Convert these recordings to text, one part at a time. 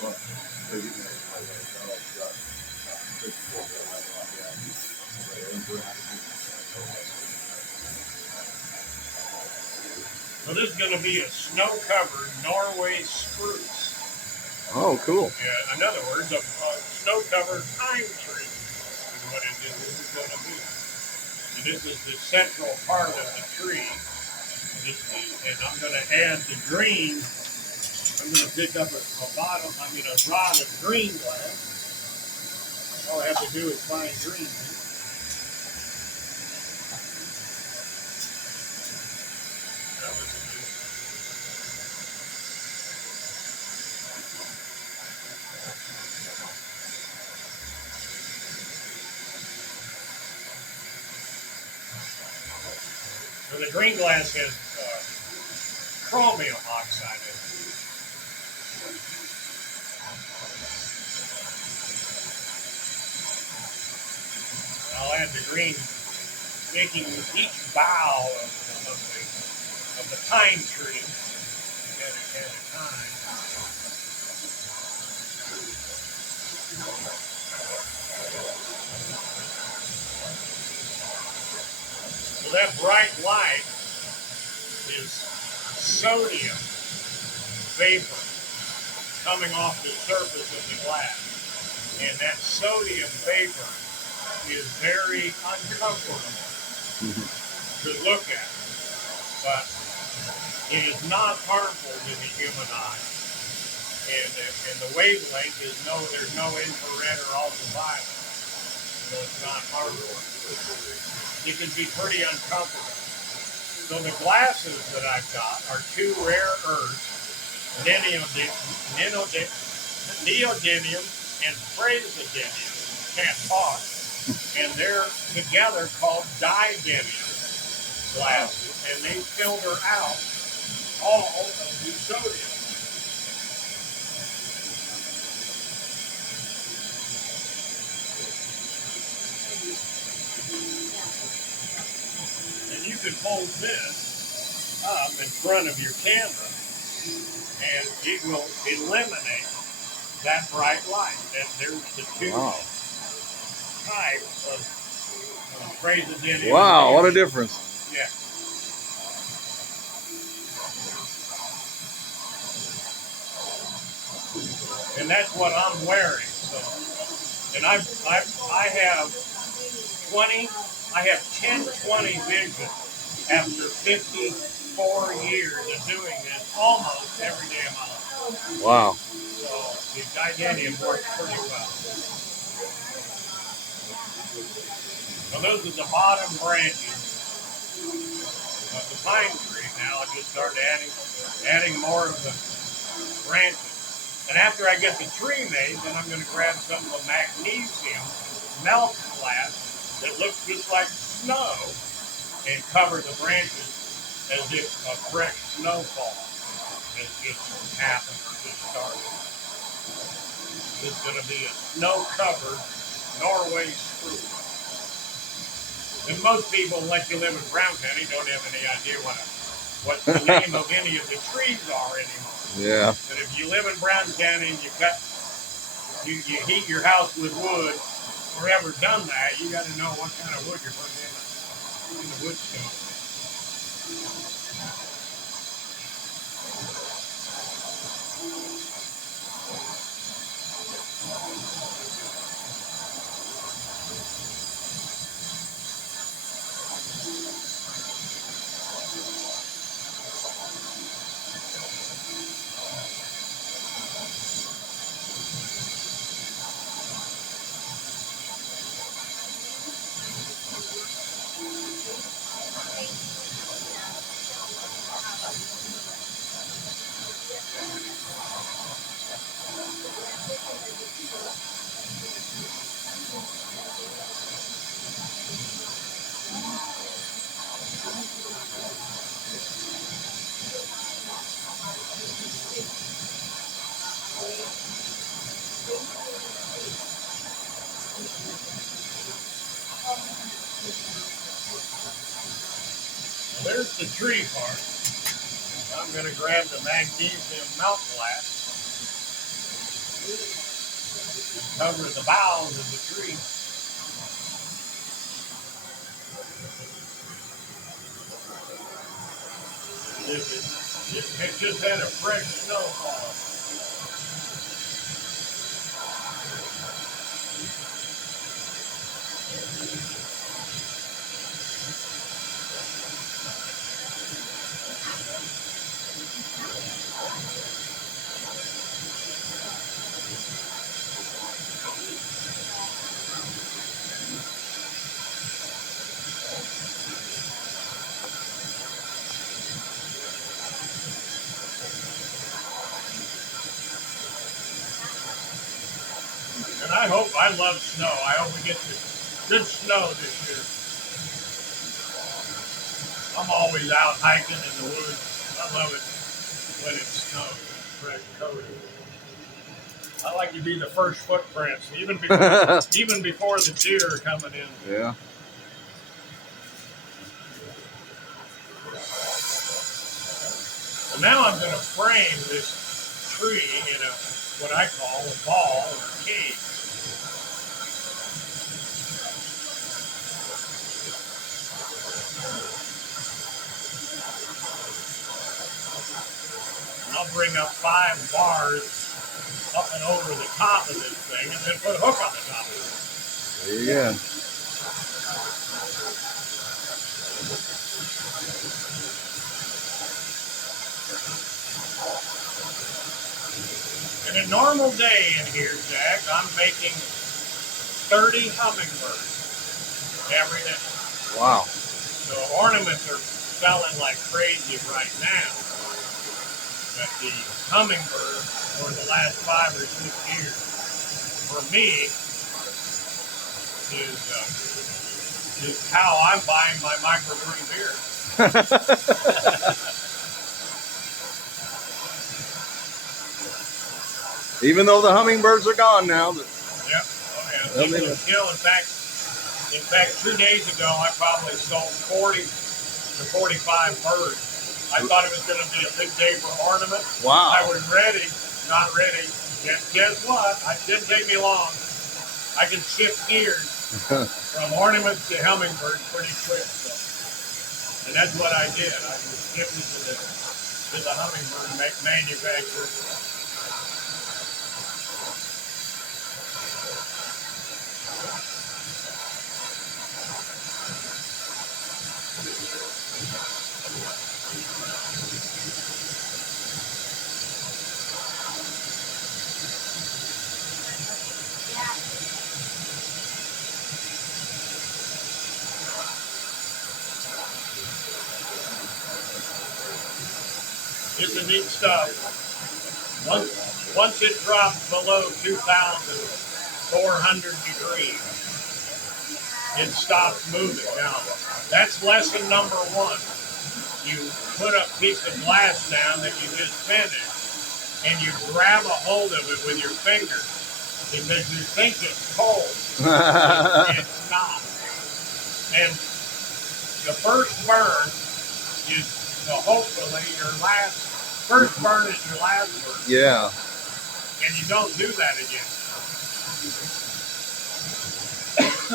So this is going to be a snow-covered Norway spruce. Oh, cool. Yeah, in other words, a snow-covered pine tree is what this is going to be. And this is the central part of the tree. And I'm going to add the green. I'm going to pick up a rod of green glass. All I have to do is find green. So the green glass has chromium oxide in it. I'll add the green, making each bough of the pine tree at a time. So that bright light is sodium vapor coming off the surface of the glass. And that sodium vapor is very uncomfortable to look at, but it is not harmful to the human eye. And the wavelength is there's no infrared or ultraviolet, so it's not harmful. It can be pretty uncomfortable. So the glasses that I've got are two rare earths, neodymium and praseodymium. Can't talk. And they're together called didymium glasses, and they filter out all of the sodium. And you can hold this up in front of your camera, and it will eliminate that bright light. And there's the two types of praseodymium. Wow, what a difference. Yeah. And that's what I'm wearing. So, and I have 10/20 vision after 54 years of doing this almost every day of my life. Wow. So the titanium works pretty well. So those are the bottom branches of the pine tree. Now I'll just start adding more of the branches. And after I get the tree made, then I'm going to grab some of the magnesium melt glass that looks just like snow and cover the branches as if a fresh snowfall has just happened or just started. This is going to be a snow-covered Norway spruce. And most people, unless you live in Brown County, don't have any idea what the name of any of the trees are anymore. Yeah. But if you live in Brown County and you heat your house with wood, or ever done that, you got to know what kind of wood you're putting in the wood stove. There's the tree part. I'm going to grab the magnesium melt glass Cover the boughs of the tree. It just had a fresh snowfall. And I love snow. I hope we get good snow this year. I'm always out hiking in the woods. I love it when it snows, fresh coating. I like to be the first footprints, even before the deer are coming in. Yeah. So now I'm going to frame this tree in what I call a ball or a cage. And I'll bring up 5 bars up and over the top of this thing and then put a hook on the top of it. There you go. In a normal day in here, Jack, I'm making 30 hummingbirds every day. Wow. So ornaments are selling like crazy right now. But the hummingbird for the last 5 or 6 years, for me, is how I'm buying my microbrew beer. Even though the hummingbirds are gone now. But Yep. Oh yeah. People are still, in fact, 2 days ago I probably sold 40 to 45 birds. I thought it was going to be a big day for ornament. wow. I was ready, not ready. Guess what? It didn't take me long. I can shift gears from ornaments to hummingbirds pretty quick. So. And that's what I did. I was shifted to the hummingbird manufacturer. It's a neat stuff. Once it drops below 2,400 degrees, it stops moving. Now, that's lesson number 1. You put a piece of glass down that you just finished, and you grab a hold of it with your fingers because you think it's cold. It's not. And the first burn is hopefully your first burn is your last burn. Yeah. And you don't do that again.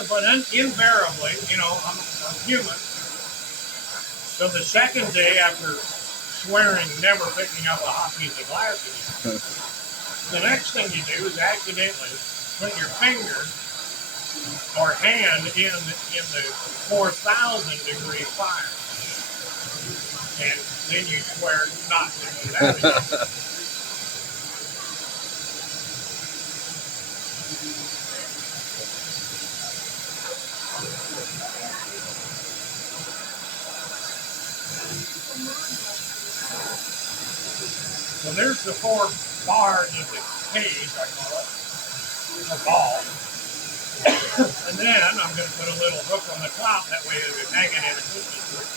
But invariably, I'm human. So the second day after swearing never picking up a hot piece of glass again, the next thing you do is accidentally put your finger or hand in the 4,000 degree fire. And then you swear not to do that again. So there's the 4 bars of the cage, I call it, a ball. And then I'm going to put a little hook on the top, that way it'll hang it in a Christmas tree.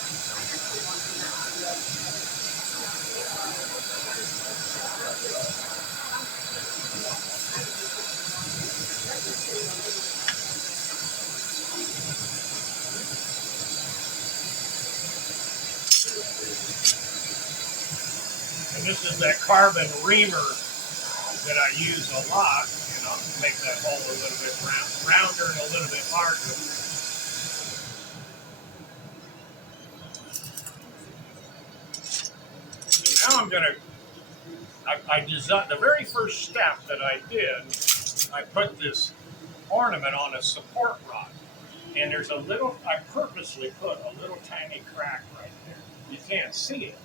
And this is that carbon reamer that I use a lot, you know, to make that hole a little bit rounder and a little bit larger. And now I'm gonna, I designed, the very first step that I did, I put this ornament on a support rod. And there's a little, I purposely put a little tiny crack right there. You can't see it,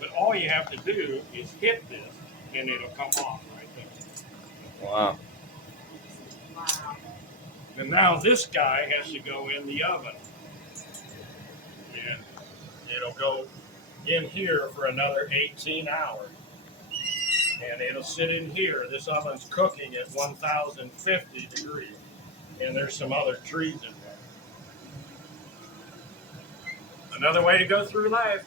but all you have to do is hit this and it'll come off right there. Wow. Wow. And now this guy has to go in the oven. And it'll go in here for another 18 hours. And it'll sit in here. This oven's cooking at 1050 degrees. And there's some other trees in there. Another way to go through life.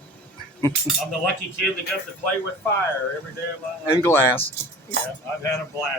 I'm the lucky kid that gets to play with fire every day of my life. And glass. Yeah, I've had a blast.